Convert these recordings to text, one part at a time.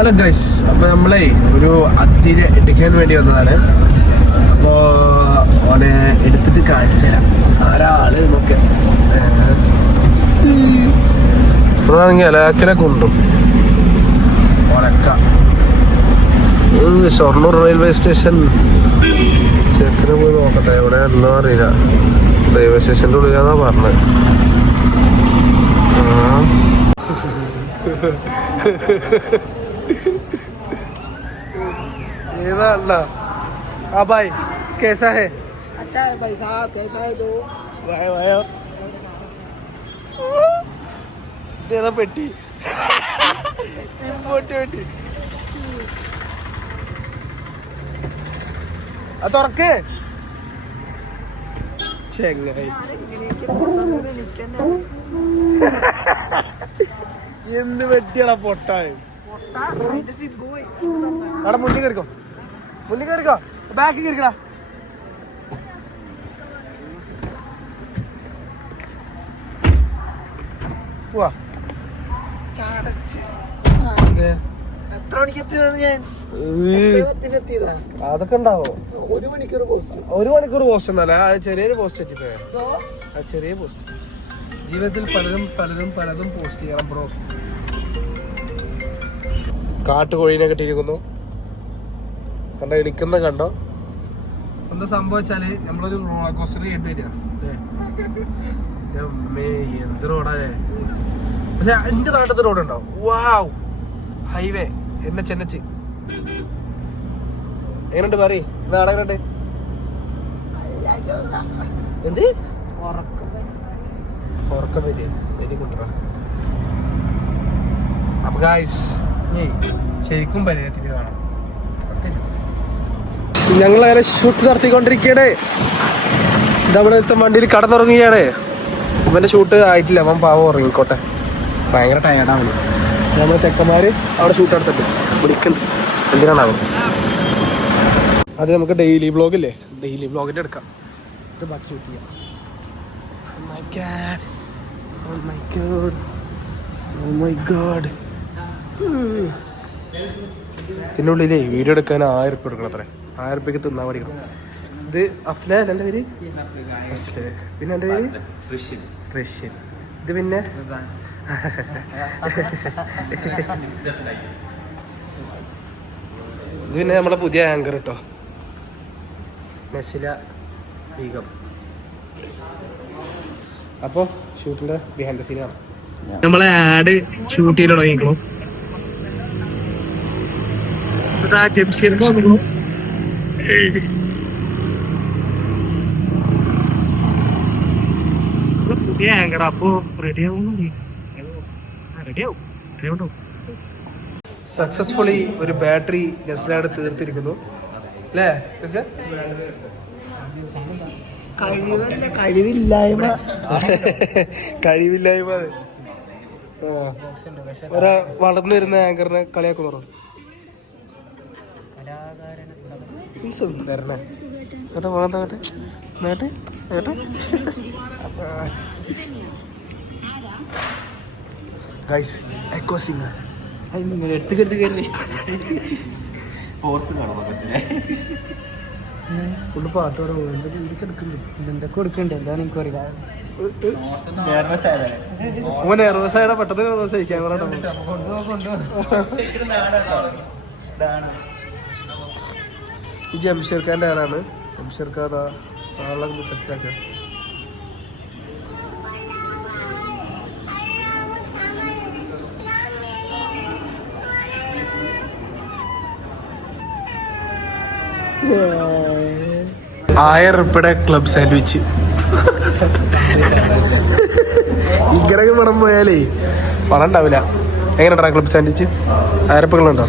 Hello guys അപ്പൊ നമ്മളെ ഒരു അതിഥിനെ എടുക്കാൻ വേണ്ടി വന്നതാണ്. അപ്പോ ഓനെ എടുത്തിട്ട് കാണിച്ചു തരാം. ആരാൾ നോക്കെ അതാണെങ്കിൽ അലാക്കിനെ കൊണ്ടും. ഒലക്ക ഇത് ഷൊർണൂർ റെയിൽവേ സ്റ്റേഷൻ. ചെക്കനെ പോയി നോക്കട്ടെ എവിടെ എന്താ അറിയില്ല. റെയിൽവേ സ്റ്റേഷന്റെ ഉള്ളിലാന്നാ പറഞ്ഞത്. ആ. ഏതാ അണ്ണ ആ ഭായ് കേസാ ഹേ अच्छा है भाई साहब कैसा है तो വായ വായ ഏതാ പെട്ടി സിമ്പോട്ടി പെട്ടി ആ തുറക്ക് ചെങ്ങായി എന്ത് പറ്റിയാടാ പൊട്ടായ അവിടെ മുന്നിൽ കയറിക്കോ. മുന്നിൽ കയറിക്കോ. ബാക്കിൽ കയറിക്കടാ. പോവാ. ചാടച്ച്. എന്തേ? എത്ര മണിക്ക് എത്തിയതാണ് ഞാൻ? അതൊക്കെ ഉണ്ടാവോ? ഒരു മണിക്കൂർ പോസ്റ്റ്. ഒരു മണിക്കൂർ പോസ്റ്റ് എന്നല്ല ചെറിയൊരു പോസ്റ്റ് ചെറിയ പോസ്റ്റ്. ജീവിതത്തിൽ പലതും പലതും പലതും പോസ്റ്റ് ചെയ്യണം ബ്രോ. കാട്ടുകോഴിനെ കിട്ടിയിരിക്കുന്നു കണ്ടോ ഇടിക്കുന്ന കണ്ടോ? എന്താ സംഭവിച്ചാൽ നമ്മളൊരു റോളർ കോസ്റ്റർ കേട്ട് വരിക റോഡാ പക്ഷെ എന്റെ നാട്ടിലത്തെ റോഡ് ഉണ്ടോ? വാവ് ഹൈവേ എന്നെ ചെന്നച്ച്. എങ്ങനെയുണ്ട് എങ്ങനെയുണ്ട്? എന്ത്? ഉറക്കം വരിക. വരെ വെരി ഗുഡ് അപ്പൊ ഗായ്സ് ശരിക്കും പരിഹരത്തിട്ട് കാണാം. ഞങ്ങൾ അങ്ങനെ ഷൂട്ട് നടത്തിക്കൊണ്ടിരിക്കുകയാണ് നമ്മുടെ അടുത്ത വണ്ടിയിൽ കടന്നുറങ്ങുകയാണ്. ഇവന്റെ ഷൂട്ട് ആയിട്ടില്ല അവൻ പാവം ഉറങ്ങിക്കോട്ടെ. ഭയങ്കര ടയർഡാവുന്നു നമ്മൾ ചെക്കന്മാര് അവിടെ ഷൂട്ട് എടുത്തിട്ട് വിളിക്കണ്ട് എന്തിനാണാവും? അത് നമുക്ക് ഡെയിലി ബ്ലോഗില്ലേ ഡെയിലി ബ്ലോഗിന്റെ എടുക്കാം. ഇത് ബാക്കി ഷൂട്ട് ചെയ്യാം. My God. Oh my god. ഇതിന്റെ ഉള്ളിലേ വീഡിയോ എടുക്കാൻ ആയിരം ഉറുപ്പ് എടുക്കണം അത്രേ. ആയിരം ഉറുപ്പ്യക്ക് തിന്നാൻ പഠിക്കണം ഇത് അഫ്ല അല്ല പേര്? പിന്നെ എന്റെ പേര്? റഷ്യൻ ഇത് പിന്നെ? ഇത് പിന്നെ നമ്മളെ പുതിയ ആങ്കർ കേട്ടോ നസില ബീഗം അപ്പോൾ ഷൂട്ടിന്റെ ബിഹൈൻഡ് സീനാണ് നമ്മളെ ആഡ് ഷൂട്ട് ചെയ്ത് തുടങ്ങിക്കണു ജംഷീർ തോന്നുന്നു പുതിയ ആങ്കർ അപ്പോ റെഡി ആവുന്നു സക്സസ്ഫുള്ളി ഒരു ബാറ്ററി നെസ്ലാഡ് തീർത്തിരിക്കുന്നു. അല്ലേ? കഴിവല്ല കഴിവില്ലായ്മ. കഴിവില്ലായ്മ. ആ. ഒരാ വളർന്നു വരുന്ന ആങ്കറിനെ കളിയാക്കുന്നു. സുന്ദരനെ. മോഹൻ കേട്ടെ നേട്ടെ കേട്ടെ ഗൈസ് എക്കോ സിംഗർ ഫുള്ള് പാട്ടോടെ പോകും എന്തൊക്കെ എന്തൊക്കെ എടുക്കുന്നുണ്ട് എന്തൊക്കെ കൊടുക്കണ്ടേ? എന്താണ് എനിക്ക് അറിയാം ഓ നെർവസ് ആയടാ പെട്ടെന്ന് നെർവസ് ആയി. ക്യാമറ ഈ ജംഷീർ ഖാന്റെ ആരാണ് ജംഷീർ ഖാൻ അതാ സാളൊക്കെ സെറ്റാക്കുക ആയിരം ഉറുപ്പിയുടെ ക്ലബ് സാൻഡ്വിച്ച് ഇങ്ങനെയൊക്കെ പണം പോയാലേ. പണം ഉണ്ടാവില്ല. എങ്ങനെയുണ്ടാ ക്ലബ് സാൻഡ്വിച്ച് ആയിരപ്പകളുണ്ടോ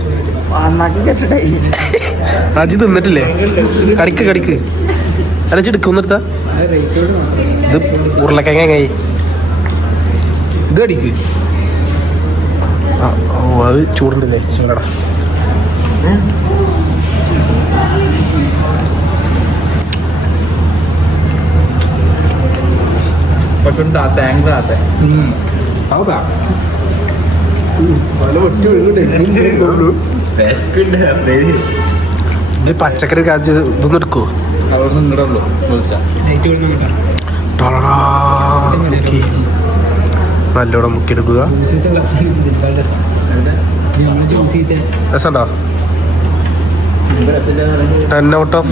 അജി തിന്നിട്ടില്ലേ? കടിക്ക് കടിക്ക്. അരച്ച് എടുക്കുന്നിടത്ത ഇത് ഉരുളക്കിഴങ്ങായി ഇത് കടിക്ക്. ആ, ഓ അത് ചൂടുണ്ടല്ലേ? ചൂടാ പക്ഷെ ra tệ. Áo bạc ഇത് പച്ചക്കറി കാഞ്ച് ഇതൊന്നും. മുക്കി. നല്ലോണം മുക്കിയെടുക്കുക രസമുണ്ടോ? ടെൻ ഔട്ട് ഓഫ്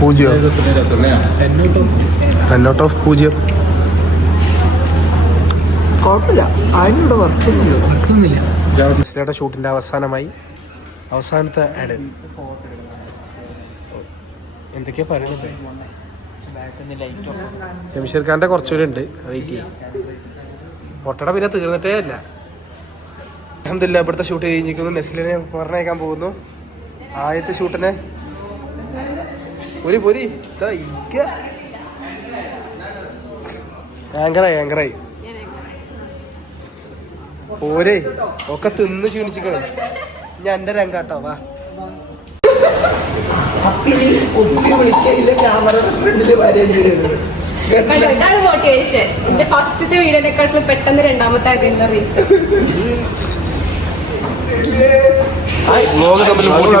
പൂജ്യം. ടെൻ ഔട്ട് ഓഫ് പൂജ്യം. കുഴപ്പമില്ല. അതിനോട് വർക്കൊന്നുമില്ല അവസാനമായി. അവസാനത്തെ ആഡ് എന്തൊക്കെയാ പറയുന്നത്? ജംഷീർ ഖാന്റെ കുറച്ചുകൂടെ ഉണ്ട് വെയിറ്റ് ചെയ്യും. ഫോട്ടോടെ പിന്നെ തീർന്നിട്ടേ അല്ല എന്തില്ല ഇവിടുത്തെ ഷൂട്ട് കഴിഞ്ഞിരിക്കുന്നു. നെസ്ലിനെ പറഞ്ഞേക്കാൻ പോകുന്നു. ആദ്യത്തെ ഷൂട്ടിനെ ഒരു പൊരി. ഇരിക്ക. ആങ്കറായി ആങ്കറായി പോരേ. ഒക്കെ തിന്ന് ക്ഷീണിച്ചിക്കണേ ഞാൻ എന്റെ രംഗാട്ടോ വാ. അപ്പിനി കുട്ടി വിളിക്കയില്ല ക്യാമറ ഫ്രണ്ടിൽ വരെയും ചെയ്തത് ഇതാണ് മോട്ടിവേഷൻ എന്റെ ഫസ്റ്റത്തെ വീഡിയോനെക്കാട്ടിലും പെട്ടെന്ന് രണ്ടാമത്തെ ആയതിന്റെ റീസൺ വ്ലോഗ് തമ്മിൽ കൂട്ടി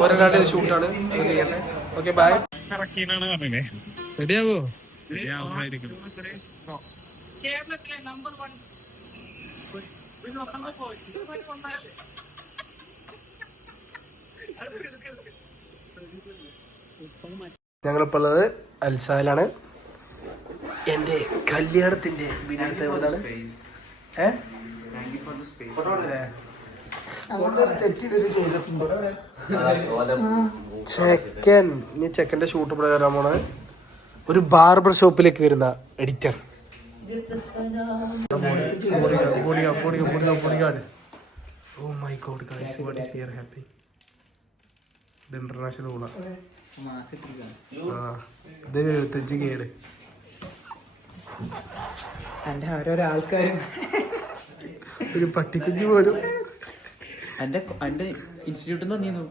ഒരാളുടെ ഷൂട്ടാണ് ഓക്കെ ബൈ റെഡിയാവോ ഞങ്ങളിപ്പോൾ ഉള്ളത് അൽസാലാണ് എന്റെ കല്യാണത്തിന്റെ എവിടെയാണ്? വരെ ചെയ്തിട്ടുണ്ട്. ചെക്കൻ. നീ ചെക്കന്റെ ഷൂട്ട് ഇവിടെ വരാൻ പോണ ഒരു ബാർബർ ഷോപ്പിലേക്ക് വരുന്ന editor oh my god guys what is here happy ഇത് ഇന്റർനാഷണൽ ഊണ ആ ഇത് എഴുപത്തഞ്ച് കേട് എന്റെ ഓരോരോ ആൾക്കാരും ഒരു പട്ടിക്കുഞ്ഞ് പോലും. എന്റെ എന്റെ ഇൻസ്റ്റിറ്റ്യൂട്ടിൽ നിന്ന്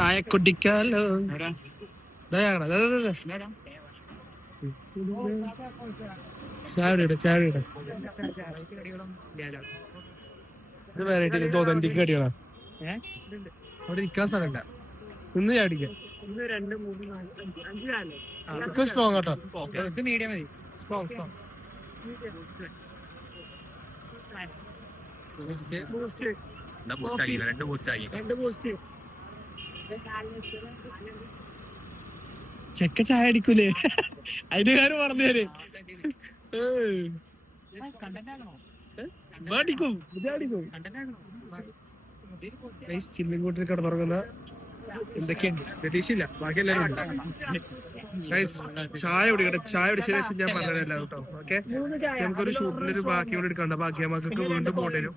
ചായ കുടിക്കാലോ ചാടിയുടെ ചാടിയുടെ ഇത് വെറൈറ്റി ഇത് ഒതന്റിക് കടികളാ. അവിടെ ഇരിക്കാൻ സ്ഥലമില്ല. നിന്ന് ചാടിക്കാം സ്ട്രോങ് കേട്ടോ മീഡിയം മതി. സ്ട്രോങ് സ്ട്രോങ് ചെക്ക ചായ അടിക്കൂലേ? അതിന്റെ കാര്യം പറഞ്ഞേര് അടിക്കും ഇതടിക്കും ചില്ലും കൂട്ടിൽ കിടന്നുറങ്ങുന്ന എന്തൊക്കെയുണ്ട്? പ്രതീക്ഷയില്ല. ബാക്കി എല്ലാവരും ചായ കുടിക്കട്ടെ. ചായ കുടിച്ച ശേഷം ഞാൻ പറഞ്ഞതല്ല കേട്ടോ. ഓക്കെ നമുക്കൊരു ഷൂട്ടിലൊരു ബാക്കി കൂടെ എടുക്കണ്ട ബാക്കി നമുക്ക് വീണ്ടും പോകേണ്ടി വരും.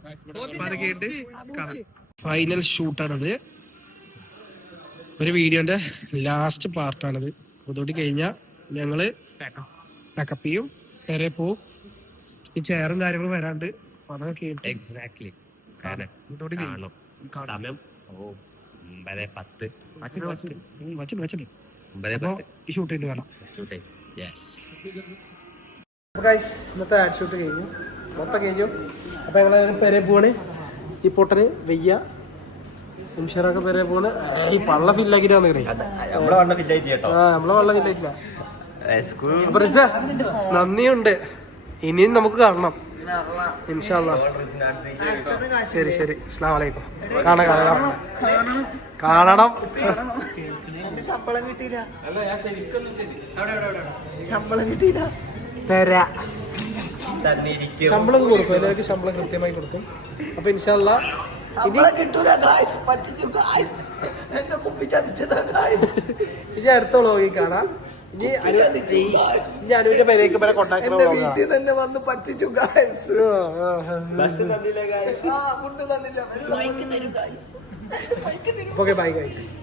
അപ്പൊ അത് കേട്ട് കാണാം. ഫൈനൽ ഷൂട്ടാണത് ഒരു വീഡിയോന്റെ ലാസ്റ്റ് പാർട്ടാണത് അതോട് കഴിഞ്ഞാൽ ഞങ്ങൾ പാക്കപ്പ് ചെയ്യും. വേറെ പോവും. ഈ ചെയറും കാര്യങ്ങളും വരാണ്ട്. അതൊക്കെ കേട്ട് എക്സാക്ട്ലി. സമയം. ഓ. ഒമ്പത് പത്ത്. ഒമ്പത് പത്ത്. ഇന്നത്തെ ആഡ് ഷൂട്ട് കഴിഞ്ഞു. മൊത്തം കഴിഞ്ഞു. അപ്പോൾ ഞങ്ങൾ പേരെ പോവാണ് ഈ പൊട്ടന് വെയ്യ. നിമിഷറൊക്കെ പേരെ പോണ്. ഈ പള്ള ഫില്ലാക്കിട്ടാന്ന് നമ്മളെ വെള്ളം ഫില്ലായിട്ടില്ല അപ്പൊ നന്ദിയുണ്ട്. ഇനിയും നമുക്ക് കാണണം. ഇൻഷാല്ല ശരി ശരി. അസ്സാം വലൈക്കും കാണാം കാണാം കാണണം ശമ്പളം കിട്ടിയില്ല. ശമ്പളം കിട്ടിയില്ല. തരാ. ശമ്പളം കൊടുക്കും. എല്ലാവർക്കും ശമ്പളം കൃത്യമായി കൊടുക്കും. അപ്പൊ ഇൻഷാല്ല ശമ്പളം കിട്ടൂല ഗായ്സ് പറ്റിച്ചു ഗായ്സ് എന്നെ കുപ്പിച്ചതിച്ചതാ ഗായ്സ് ഇനി അടുത്ത വ്ളോഗിൽ കാണാം. ഇനി ഇനി അനുവിന്റെ പേരേക്ക് വരെ കൊണ്ടാക്കുന്ന വീട്ടിൽ തന്നെ വന്ന് പറ്റിച്ചു ഗായ്സ് ഗായ്സ് ഓക്കെ ബൈ കഴിച്ചു